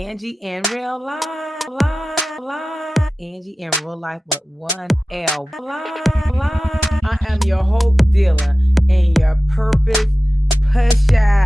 Angie in real life, Angie in real life with one L. I am your hope dealer and your purpose pusher,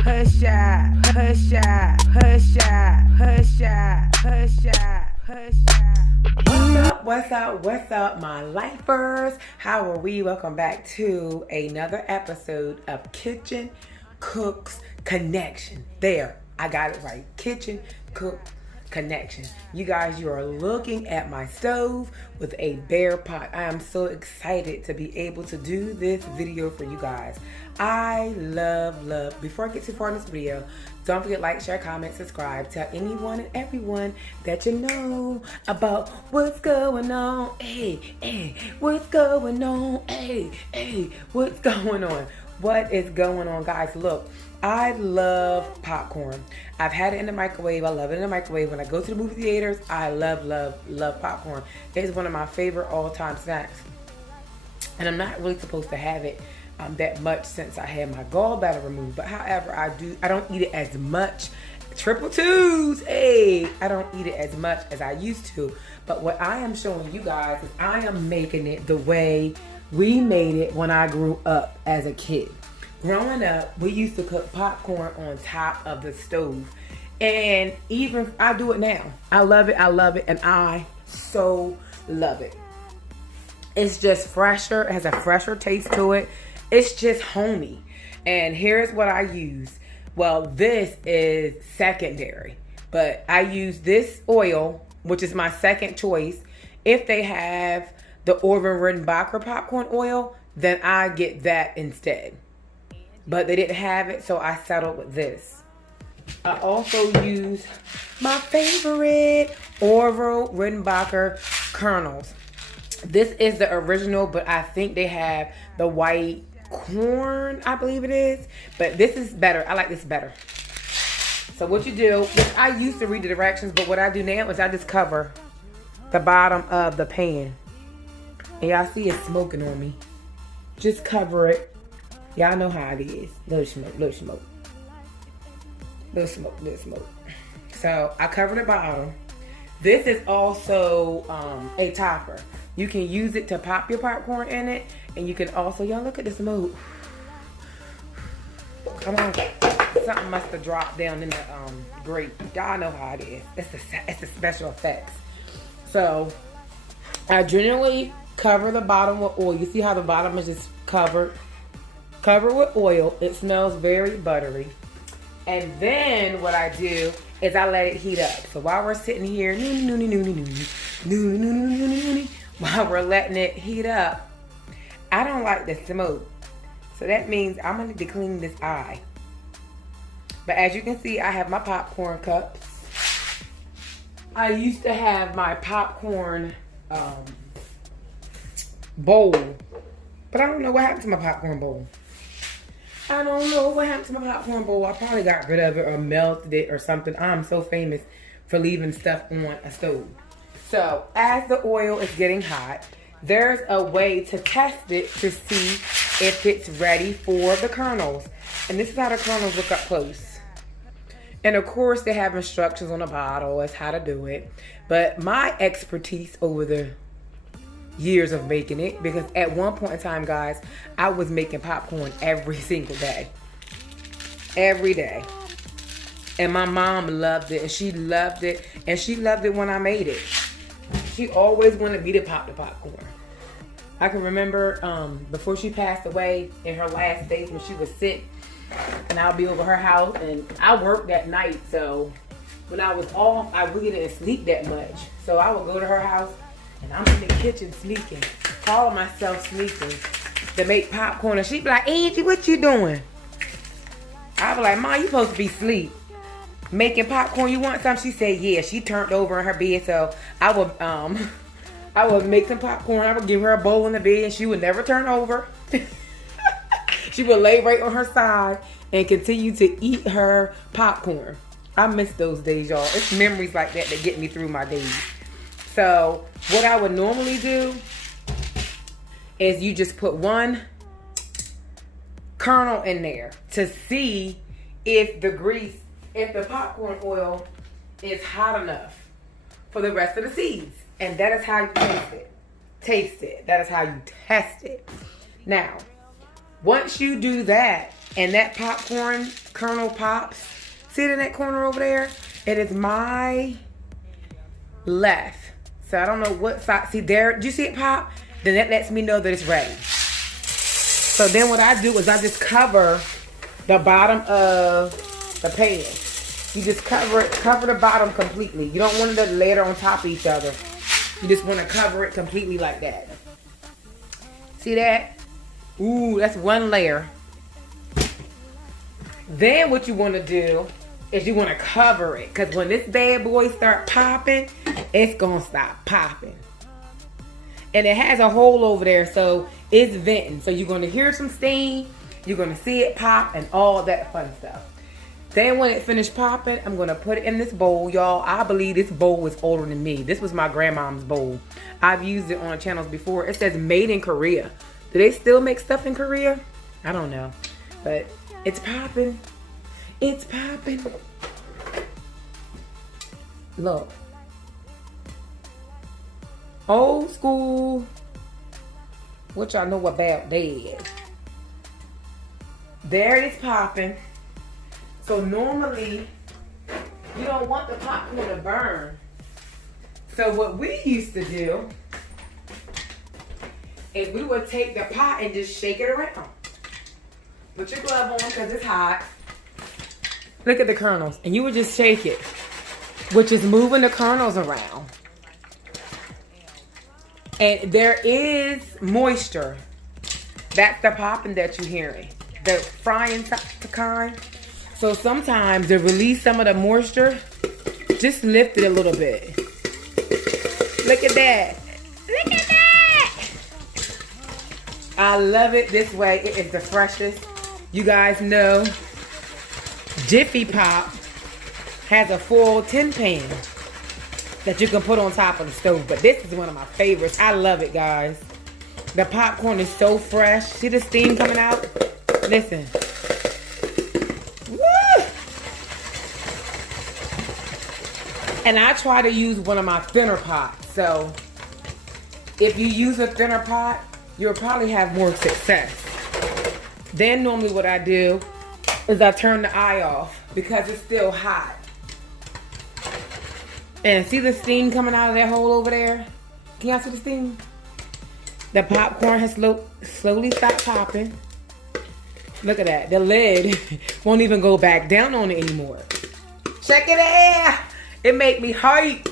pusher, pusher, pusher, pusher, pusher, pusher. What's up, my lifers? How are we? Welcome back to another episode of Kitchen Kooks Konnection. There, I got it right. Kitchen Kooks Konnection. You guys, you are looking at my stove with a bare pot. I am so excited to be able to do this video for you guys. I love. Before I get too far in this video, don't forget like, share, comment, subscribe. Tell anyone and everyone that you know about what's going on. Hey, what's going on? Hey, what's going on? What is going on, guys? Look, I love popcorn. I've had it in the microwave. I love it in the microwave. When I go to the movie theaters, I love popcorn. It's one of my favorite all-time snacks. And I'm not really supposed to have it that much since I had my gallbladder removed. But however, I don't eat it as much. Triple twos, I don't eat it as much as I used to. But what I am showing you guys is I am making it the way we made it when I grew up as a kid. Growing up, we used to cook popcorn on top of the stove. And even I do it now. I love it, and I so love it. It's just fresher, it has a fresher taste to it. It's just homey. And here's what I use. Well, this is secondary, but I use this oil, which is my second choice. If they have the Orville Redenbacher popcorn oil, then I get that instead. But they didn't have it, so I settled with this. I also use my favorite Orville Redenbacher Kernels. This is the original, but I think they have the white corn, I believe it is. But this is better. I like this better. So what you do, I used to read the directions, but what I do now is I just cover the bottom of the pan. And y'all see it smoking on me. Just cover it. Y'all know how it is. Little smoke. So I cover the bottom. This is also a topper. You can use it to pop your popcorn in it. And you can also, y'all look at the smoke. Come on. Something must have dropped down in the grate. Y'all know how it is. It's the special effects. So I generally cover the bottom with oil. You see how the bottom is just covered? Cover with oil. It smells very buttery. And then what I do is I let it heat up. So while we're sitting here, while we're letting it heat up, I don't like the smoke. So that means I'm going to need to clean this eye. But as you can see, I have my popcorn cups. I used to have my popcorn bowl. But I don't know what happened to my popcorn bowl. I probably got rid of it or melted it or something. I'm so famous for leaving stuff on a stove. So as the oil is getting hot, there's a way to test it to see if it's ready for the kernels. And this is how the kernels look up close. And of course they have instructions on the bottle as how to do it. But my expertise over the years of making it, because at one point in time, guys, I was making popcorn every single day. Every day. And my mom loved it, and she loved it, and she loved it when I made it. She always wanted me to pop the popcorn. I can remember before she passed away, in her last days when she was sick, and I'll be over her house, and I worked that night, so when I was off, I really didn't sleep that much. So I would go to her house, and I'm in the kitchen sneaking, calling myself sneaking to make popcorn. And she'd be like, Angie, what you doing? I'd be like, Mom, you supposed to be asleep. Making popcorn, you want some? She said, yeah. She turned over in her bed, so I would make some popcorn. I would give her a bowl in the bed, and she would never turn over. She would lay right on her side and continue to eat her popcorn. I miss those days, y'all. It's memories like that that get me through my days. So what I would normally do is you just put one kernel in there to see if the grease, if the popcorn oil is hot enough for the rest of the seeds. And that is how you taste it. Taste it. That is how you test it. Now, once you do that, and that popcorn kernel pops, see it in that corner over there? It is my left. So I don't know what side. See there, do you see it pop? Then that lets me know that it's ready. So then what I do is I just cover the bottom of the pan. You just cover the bottom completely. You don't want it to layer on top of each other. You just want to cover it completely like that. See that? Ooh, that's one layer. Then what you want to do is you want to cover it. Because when this bad boy start popping, it's going to stop popping. And it has a hole over there, so it's venting. So you're going to hear some steam. You're going to see it pop and all that fun stuff. Then when it finished popping, I'm going to put it in this bowl. Y'all, I believe this bowl is older than me. This was my grandmom's bowl. I've used it on channels before. It says made in Korea. Do they still make stuff in Korea? I don't know. But it's popping. It's popping. Look. Old school. What y'all know about that? There it is popping. So normally, you don't want the popcorn to burn. So what we used to do is we would take the pot and just shake it around. Put your glove on because it's hot. Look at the kernels. And you would just shake it, which is moving the kernels around. And there is moisture. That's the popping that you're hearing. The frying kind. So sometimes to release some of the moisture, just lift it a little bit. Look at that. Look at that. I love it this way. It is the freshest. You guys know Jiffy Pop has a full tin pan that you can put on top of the stove. But this is one of my favorites. I love it, guys. The popcorn is so fresh. See the steam coming out? Listen. Woo! And I try to use one of my thinner pots. So if you use a thinner pot, you'll probably have more success. Then normally what I do is I turn the eye off because it's still hot. And see the steam coming out of that hole over there? Can y'all see the steam? The popcorn has slowly stopped popping. Look at that. The lid won't even go back down on it anymore. Check it out. It made me hype.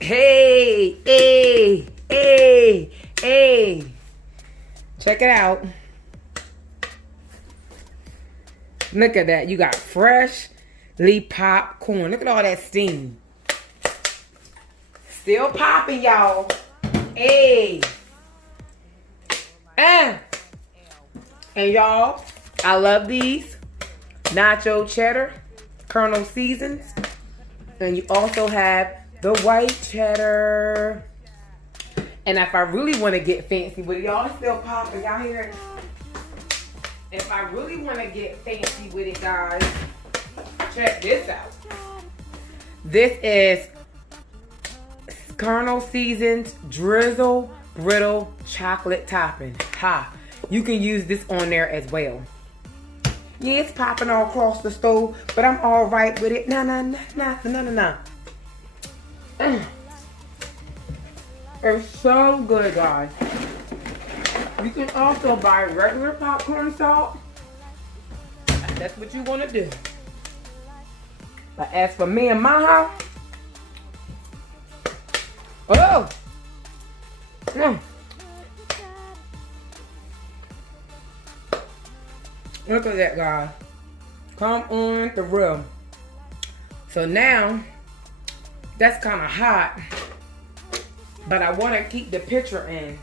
Hey, hey, hey, hey. Check it out. Look at that. You got freshly popcorn. Look at all that steam. Still popping, y'all. Hey. And y'all, I love these. Nacho cheddar, Kernel seasons. And you also have the white cheddar. And if I really want to get fancy with it, y'all, it's still popping. Y'all hear it? If I really want to get fancy with it, guys, check this out. This is Kernel Seasons Drizzle Brittle Chocolate Topping. Ha! You can use this on there as well. Yeah, it's popping all across the stove, but I'm all right with it. No. It's so good, guys. You can also buy regular popcorn salt. That's what you want to do. But as for me and my house, oh, look at that, guys. Come on the room. So now, that's kind of hot, but I want to keep the picture in.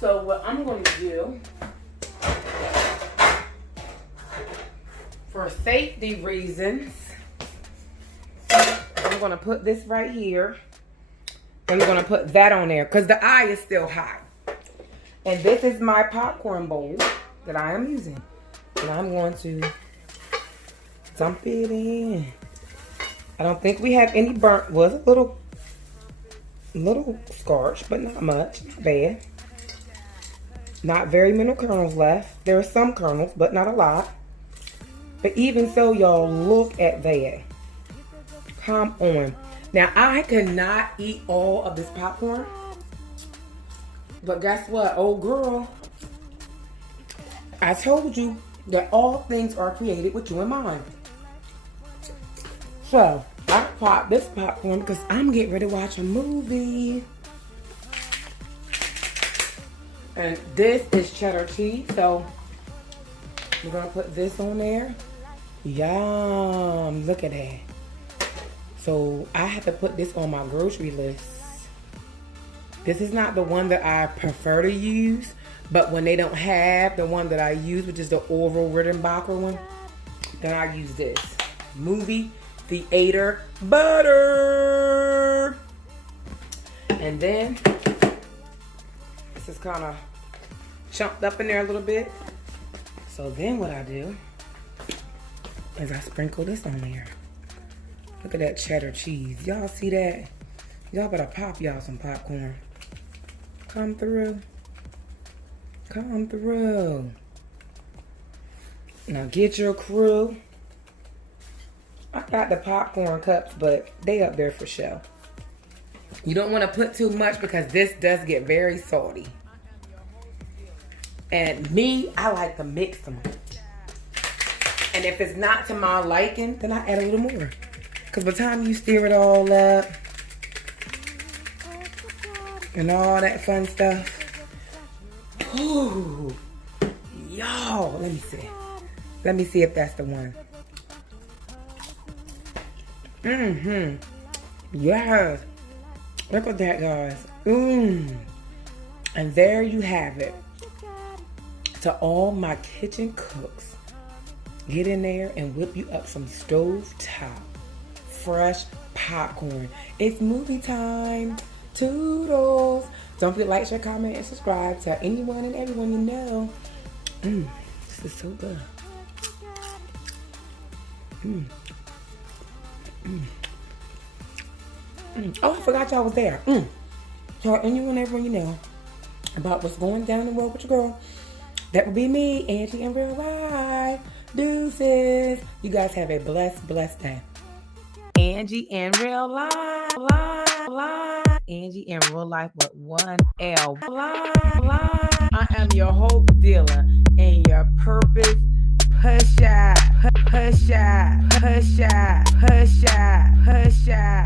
So what I'm going to do, for safety reasons, I'm going to put this right here. And I'm going to put that on there because the eye is still hot. And this is my popcorn bowl that I am using. And I'm going to dump it in. I don't think we have any burnt. Was a little scorch, but not much. Not bad. Not very many kernels left. There are some kernels, but not a lot. But even so, y'all, look at that. Come on. Now, I cannot eat all of this popcorn. But guess what, old girl? I told you that all things are created with you in mind. So, I popped this popcorn because I'm getting ready to watch a movie. And this is cheddar cheese, so we're gonna put this on there. Yum, look at that. So I have to put this on my grocery list. This is not the one that I prefer to use, but when they don't have the one that I use, which is the Orville Redenbacher one, then I use this. Movie theater butter. And then this is kind of chunked up in there a little bit. So then what I do is I sprinkle this on there. Look at that cheddar cheese. Y'all see that? Y'all better pop y'all some popcorn. Come through. Come through. Now get your crew. I got the popcorn cups, but they up there for show. You don't want to put too much because this does get very salty. And me, I like to mix them. And if it's not to my liking, then I add a little more. Because by the time you stir it all up and all that fun stuff. Ooh, y'all, let me see. Let me see if that's the one. Yes. Look at that, guys. And there you have it. To all my kitchen cooks, get in there and whip you up some stovetop fresh popcorn. It's movie time. Toodles. Don't forget to like, share, comment, and subscribe. Tell anyone and everyone you know. This is so good. Oh, I forgot y'all was there. Tell anyone and everyone you know about what's going down in the world with your girl. That would be me, Angie, in real life. Deuces. You guys have a blessed day. Angie in real life. Angie in real life with one L. I am your hope dealer and your purpose pusher.